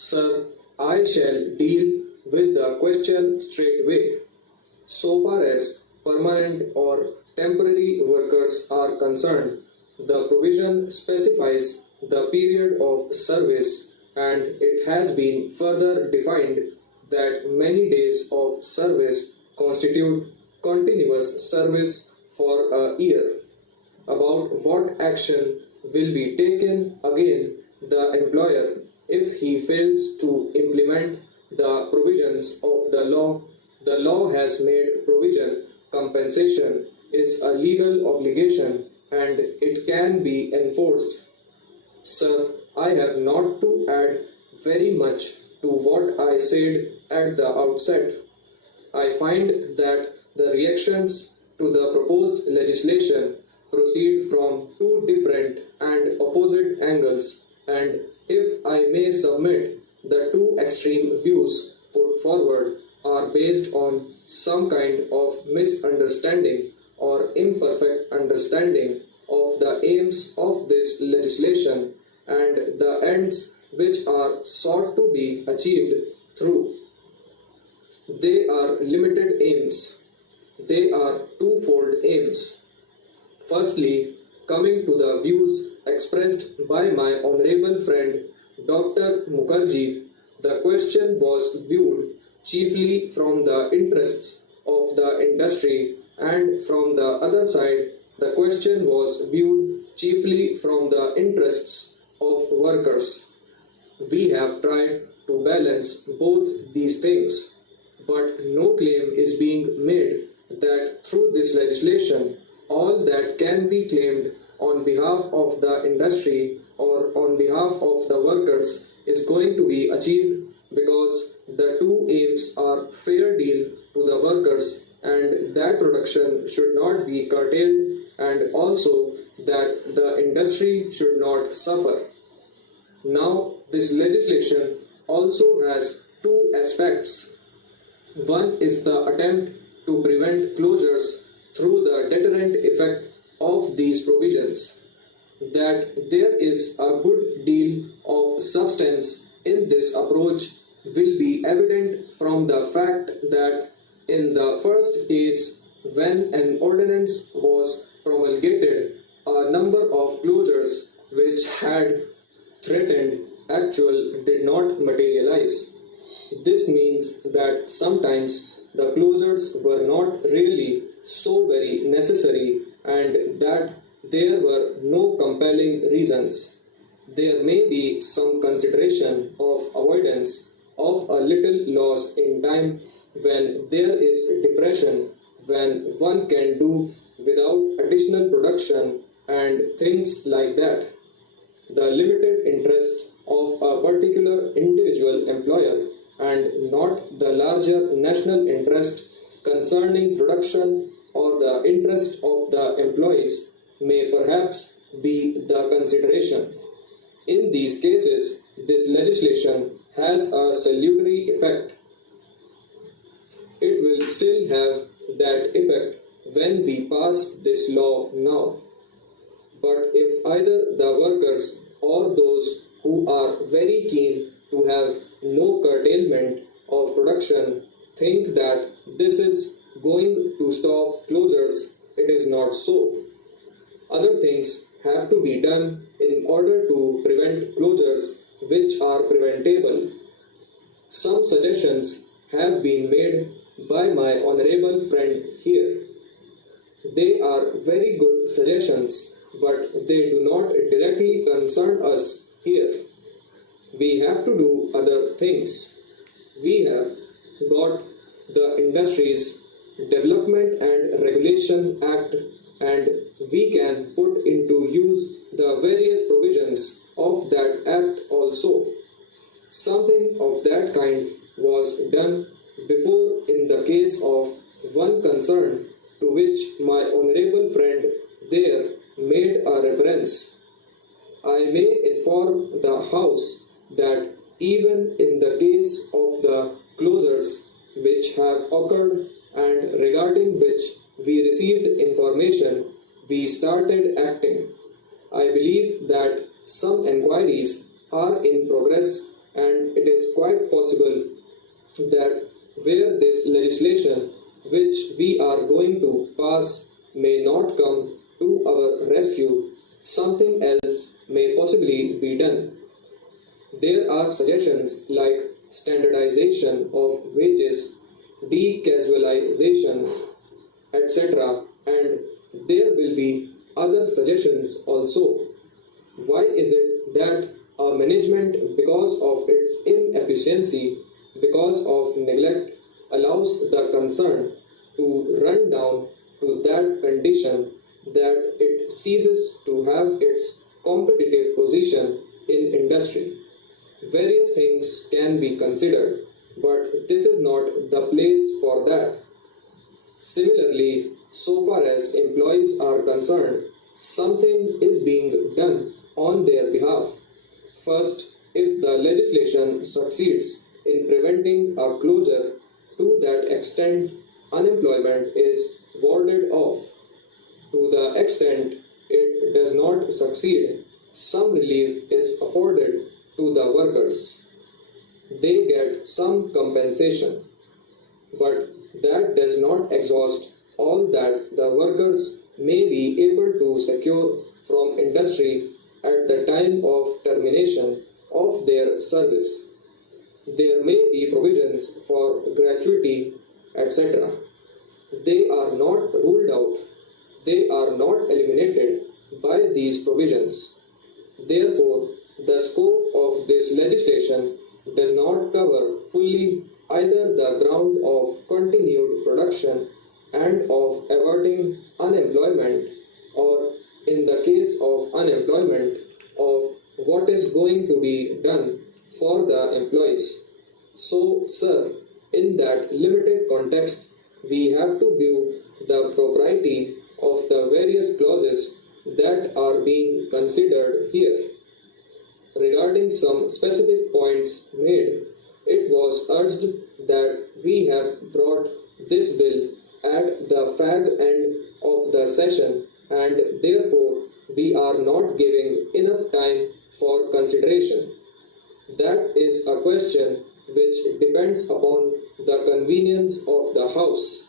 Sir, I shall deal with the question straightway. So far as permanent or temporary workers are concerned, the provision specifies the period of service, and it has been further defined that many days of service constitute continuous service for a year. About what action will be taken against the employer if he fails to implement the provisions of the law. The law has made provision. Compensation is a legal obligation and it can be enforced. Sir, I have not to add very much to what I said at the outset. I find that the reactions to the proposed legislation proceed from two different and opposite angles, and if I may submit, the two extreme views put forward are based on some kind of misunderstanding or imperfect understanding of the aims of this legislation and the ends which are sought to be achieved through. They are limited aims. They are twofold aims. Firstly, coming to the views expressed by my honorable friend Dr. Mukherjee, the question was viewed chiefly from the interests of the industry, and from the other side, the question was viewed chiefly from the interests of workers. We have tried to balance both these things, but no claim is being made that through this legislation all that can be claimed on behalf of the industry or on behalf of the workers is going to be achieved, because the two aims are fair deal to the workers and that production should not be curtailed, and also that the industry should not suffer. Now, this legislation also has two aspects. One is the attempt to prevent closures through the deterrent effect of these provisions. That there is a good deal of substance in this approach will be evident from the fact that in the first case, when an ordinance was promulgated, a number of closures which had threatened actual did not materialize. This means that sometimes the closures were not really so very necessary and that there were no compelling reasons. There may be some consideration of avoidance of a little loss in time when there is depression, when one can do without additional production and things like that. The limited interest of a particular individual employer and not the larger national interest concerning production or the interest of the employees may perhaps be the consideration. In these cases, this legislation has a salutary effect. It will still have that effect when we pass this law now. But if either the workers or those who are very keen to have no curtailment of production think that this is going to stop closures, it is not so. Other things have to be done in order to prevent closures which are preventable. Some suggestions have been made by my honorable friend here. They are very good suggestions, but they do not directly concern us here. We have to do other things. We have got the Industries Development and Regulation Act, and we can put into use the various provisions of that act also. Something of that kind was done before in the case of one concern to which my honorable friend there made a reference. I may inform the House that even in the case of the closures which have occurred and regarding which we received information, we started acting. I believe that some enquiries are in progress and it is quite possible that where this legislation which we are going to pass may not come to our rescue, something else may possibly be done. There are suggestions like standardization of wages, decasualization, etc., and there will be other suggestions also. Why is it that a management, because of its inefficiency, because of neglect, allows the concern to run down to that condition that it ceases to have its competitive position in industry? Various things can be considered, but this is not the place for that. Similarly, so far as employees are concerned, something is being done on their behalf. First, if the legislation succeeds in preventing a closure, to that extent unemployment is warded off. To the extent it does not succeed, some relief is afforded to the workers. They get some compensation, but that does not exhaust all that the workers may be able to secure from industry at the time of termination of their service. There may be provisions for gratuity, etc. They are not ruled out, they are not eliminated by these provisions. Therefore, the scope of this legislation does not cover fully either the ground of continued production and of averting unemployment, or in the case of unemployment, of what is going to be done for the employees. So, sir, in that limited context, we have to view the propriety of the various clauses that are being considered here. Regarding some specific points made, it was urged that we have brought this bill at the fag end of the session, and therefore we are not giving enough time for consideration. That is a question which depends upon the convenience of the House.